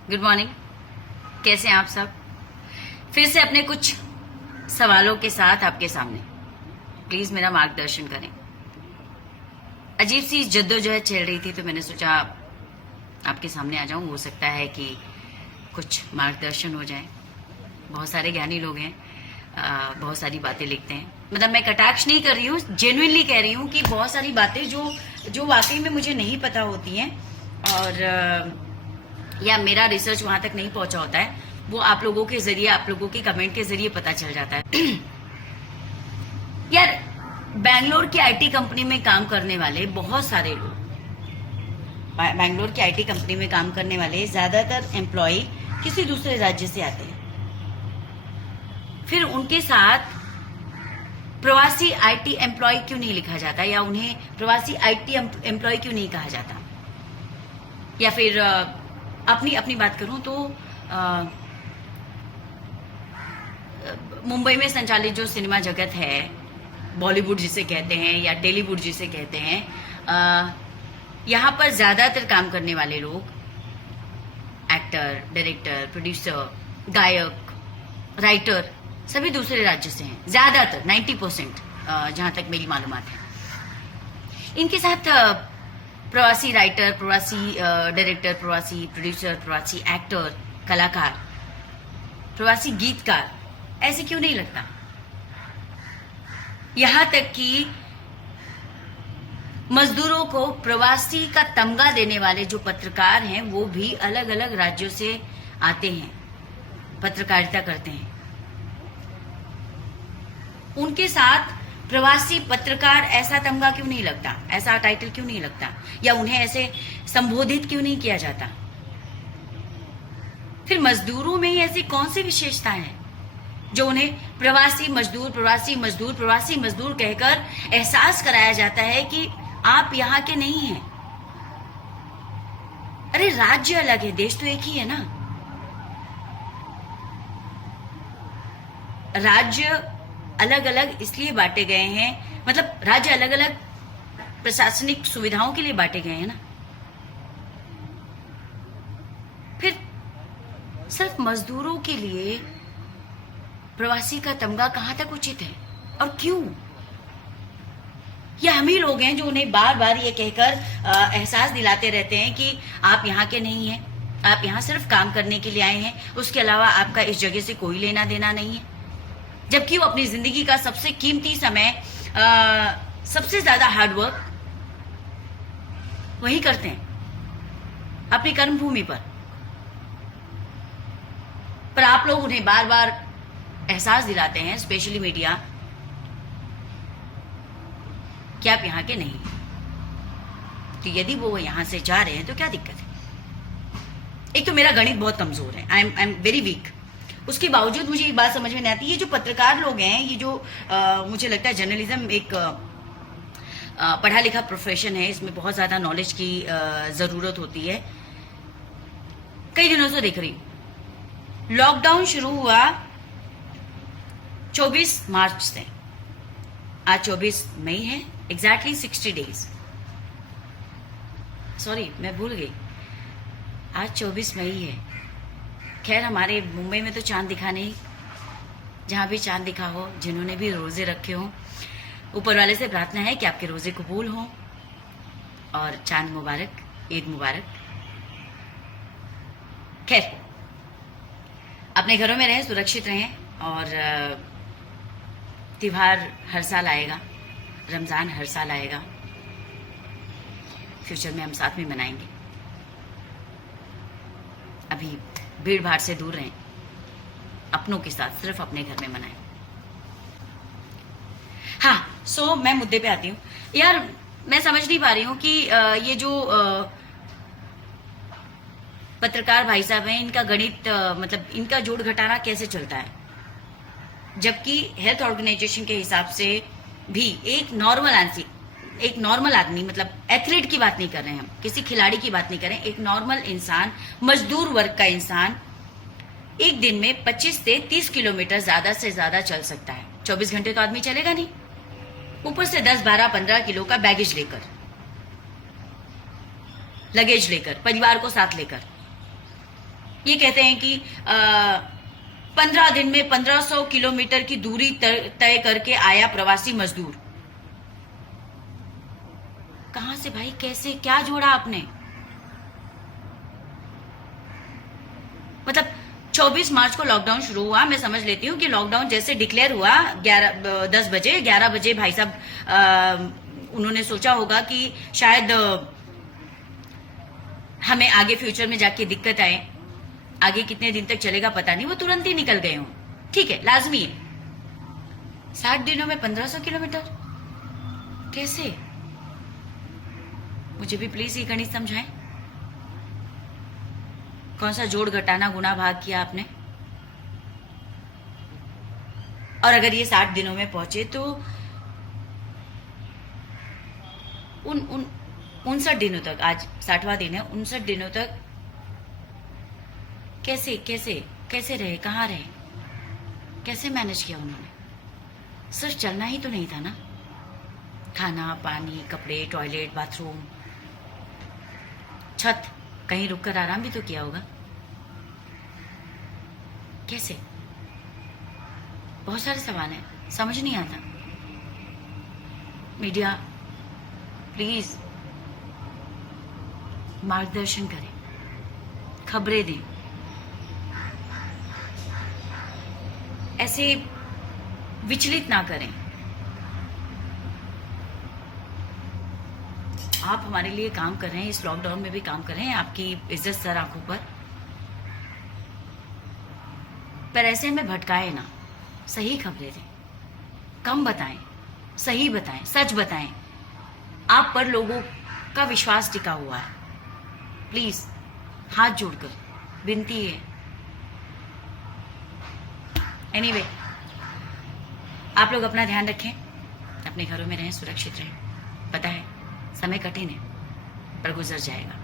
Good morning. कैसे हैं आप सब? फिर से अपने कुछ सवालों के साथ आपके सामने। प्लीज मेरा मार्गदर्शन करें। अजीब सी जद्दोजहद चल रही थी तो मैंने सोचा आपके सामने आ जाऊं। हो सकता है कि कुछ मार्गदर्शन हो जाए। बहुत सारे ज्ञानी लोग हैं, बहुत सारी बातें लिखते हैं। मतलब मैं कटाक्ष नहीं कर रही हूँ, जेन्युइनली कह रही हूँ कि बहुत सारी बातें जो वाकई में मुझे नहीं पता होती हैं और या मेरा रिसर्च वहां तक नहीं पहुंचा होता है, वो आप लोगों के जरिए, आप लोगों के कमेंट के जरिए पता चल जाता है। यार, बैंगलोर की आईटी कंपनी में काम करने वाले बहुत सारे लोग, बैंगलोर की आईटी कंपनी में काम करने वाले ज्यादातर एम्प्लॉय किसी दूसरे राज्य से आते हैं। फिर उनके साथ प्रवासी आईटी एम्प्लॉय क्यों नहीं लिखा जाता, या उन्हें प्रवासी आईटी एम्प्लॉय क्यों नहीं कहा जाता? या फिर अपनी अपनी बात करूं तो मुंबई में संचालित जो सिनेमा जगत है, बॉलीवुड जिसे कहते हैं या टेलीवुड जिसे कहते हैं, यहाँ पर ज्यादातर काम करने वाले लोग एक्टर, डायरेक्टर, प्रोड्यूसर, गायक, राइटर सभी दूसरे राज्य से हैं। ज्यादातर 90% जहां तक मेरी मालूमात है। इनके साथ प्रवासी राइटर, प्रवासी डायरेक्टर, प्रवासी प्रोड्यूसर, प्रवासी एक्टर, कलाकार, प्रवासी गीतकार ऐसे क्यों नहीं लगता? यहां तक कि मजदूरों को प्रवासी का तमगा देने वाले जो पत्रकार हैं वो भी अलग अलग राज्यों से आते हैं, पत्रकारिता करते हैं। उनके साथ प्रवासी पत्रकार ऐसा तमगा क्यों नहीं लगता, ऐसा टाइटल क्यों नहीं लगता, या उन्हें ऐसे संबोधित क्यों नहीं किया जाता? फिर मजदूरों में ही ऐसी कौन सी विशेषता है जो उन्हें प्रवासी मजदूर, प्रवासी मजदूर, प्रवासी मजदूर कहकर एहसास कराया जाता है कि आप यहाँ के नहीं हैं? अरे राज्य अलग है, देश तो एक ही है ना। राज्य अलग अलग इसलिए बांटे गए हैं, मतलब राज्य अलग अलग प्रशासनिक सुविधाओं के लिए बांटे गए हैं ना। फिर सिर्फ मजदूरों के लिए प्रवासी का तमगा कहां तक उचित है और क्यों? ये हम ही लोग हैं जो उन्हें बार बार ये कहकर एहसास दिलाते रहते हैं कि आप यहाँ के नहीं हैं, आप यहाँ सिर्फ काम करने के लिए आए हैं, उसके अलावा आपका इस जगह से कोई लेना देना नहीं है। जबकि वो अपनी जिंदगी का सबसे कीमती समय, सबसे ज्यादा हार्डवर्क वही करते हैं अपनी कर्मभूमि पर आप लोग उन्हें बार बार एहसास दिलाते हैं, स्पेशली मीडिया, कि आप यहाँ के नहीं। तो यदि वो यहाँ से जा रहे हैं तो क्या दिक्कत है? एक तो मेरा गणित बहुत कमजोर है, आई एम वेरी वीक। उसके बावजूद मुझे एक बात समझ में नहीं आती, ये जो पत्रकार लोग हैं, ये जो मुझे लगता है जर्नलिज्म एक पढ़ा लिखा प्रोफेशन है, इसमें बहुत ज्यादा नॉलेज की जरूरत होती है। कई दिनों से देख रही हूं, लॉकडाउन शुरू हुआ 24 मार्च से, आज 24 मई है, एग्जैक्टली 60 डेज। सॉरी, मैं भूल गई, आज 24 मई है। खैर, हमारे मुंबई में तो चांद दिखा नहीं। जहां भी चांद दिखा हो, जिन्होंने भी रोजे रखे हो, ऊपर वाले से प्रार्थना है कि आपके रोजे कबूल हो और चांद मुबारक, ईद मुबारक। खैर, अपने घरों में रहें, सुरक्षित रहें, और त्योहार हर साल आएगा, रमजान हर साल आएगा, फ्यूचर में हम साथ में मनाएंगे। अभी भीड़ भाड़ से दूर रहें, अपनों के साथ सिर्फ अपने घर में मनाएं। हाँ, सो मैं मुद्दे पे आती हूँ। यार, मैं समझ नहीं पा रही हूँ कि ये जो पत्रकार भाई साहब हैं, इनका गणित, मतलब इनका जोड़ घटाना कैसे चलता है? जबकि हेल्थ ऑर्गेनाइजेशन के हिसाब से भी एक नॉर्मल आदमी, मतलब एथलीट की बात नहीं कर रहे हैं हम, किसी खिलाड़ी की बात नहीं कर रहे हैं, एक नॉर्मल इंसान, मजदूर वर्ग का इंसान एक दिन में 25 से 30 किलोमीटर ज्यादा से ज्यादा चल सकता है। 24 घंटे तो आदमी चलेगा नहीं, ऊपर से 10, 12, 15 किलो का बैगेज लेकर, लगेज लेकर, परिवार को साथ लेकर। ये कहते हैं कि 15 दिन में 1500 किलोमीटर की दूरी तय करके आया प्रवासी मजदूर। कहां से भाई, कैसे, क्या जोड़ा आपने? मतलब 24 मार्च को लॉकडाउन शुरू हुआ, मैं समझ लेती हूँ कि लॉकडाउन जैसे डिक्लेयर हुआ 10 बजे 11 बजे भाई साहब उन्होंने सोचा होगा कि शायद हमें आगे फ्यूचर में जाके दिक्कत आए, आगे कितने दिन तक चलेगा पता नहीं, वो तुरंत ही निकल गए हों, ठीक है, लाजमी है। 60 दिनों में 1500 किलोमीटर कैसे? मुझे भी प्लीज ये गणित समझाएं। कौन सा जोड़ घटाना गुना भाग किया आपने? और अगर ये 60 दिनों में पहुंचे तो उन 59 दिनों तक, आज 60वां दिन है, 59 दिनों तक कैसे कैसे कैसे रहे, कहाँ रहे, कैसे मैनेज किया उन्होंने? सिर्फ चलना ही तो नहीं था ना, खाना पानी कपड़े टॉयलेट बाथरूम छत, कहीं रुककर आराम भी तो किया होगा। कैसे? बहुत सारे सवाल हैं, समझ नहीं आता। मीडिया प्लीज मार्गदर्शन करें, खबरें दें, ऐसे विचलित ना करें। आप हमारे लिए काम कर रहे हैं, इस लॉकडाउन में भी काम कर रहे हैं, आपकी इज्जत सर आंखों पर ऐसे में भटकाए ना, सही खबरें दें, कम बताएं, सही बताएं, सच बताएं। आप पर लोगों का विश्वास टिका हुआ है, प्लीज हाथ जोड़कर विनती है। एनीवे, आप लोग अपना ध्यान रखें, अपने घरों में रहें, सुरक्षित रहें। पता है समय कठिन है पर गुजर जाएगा।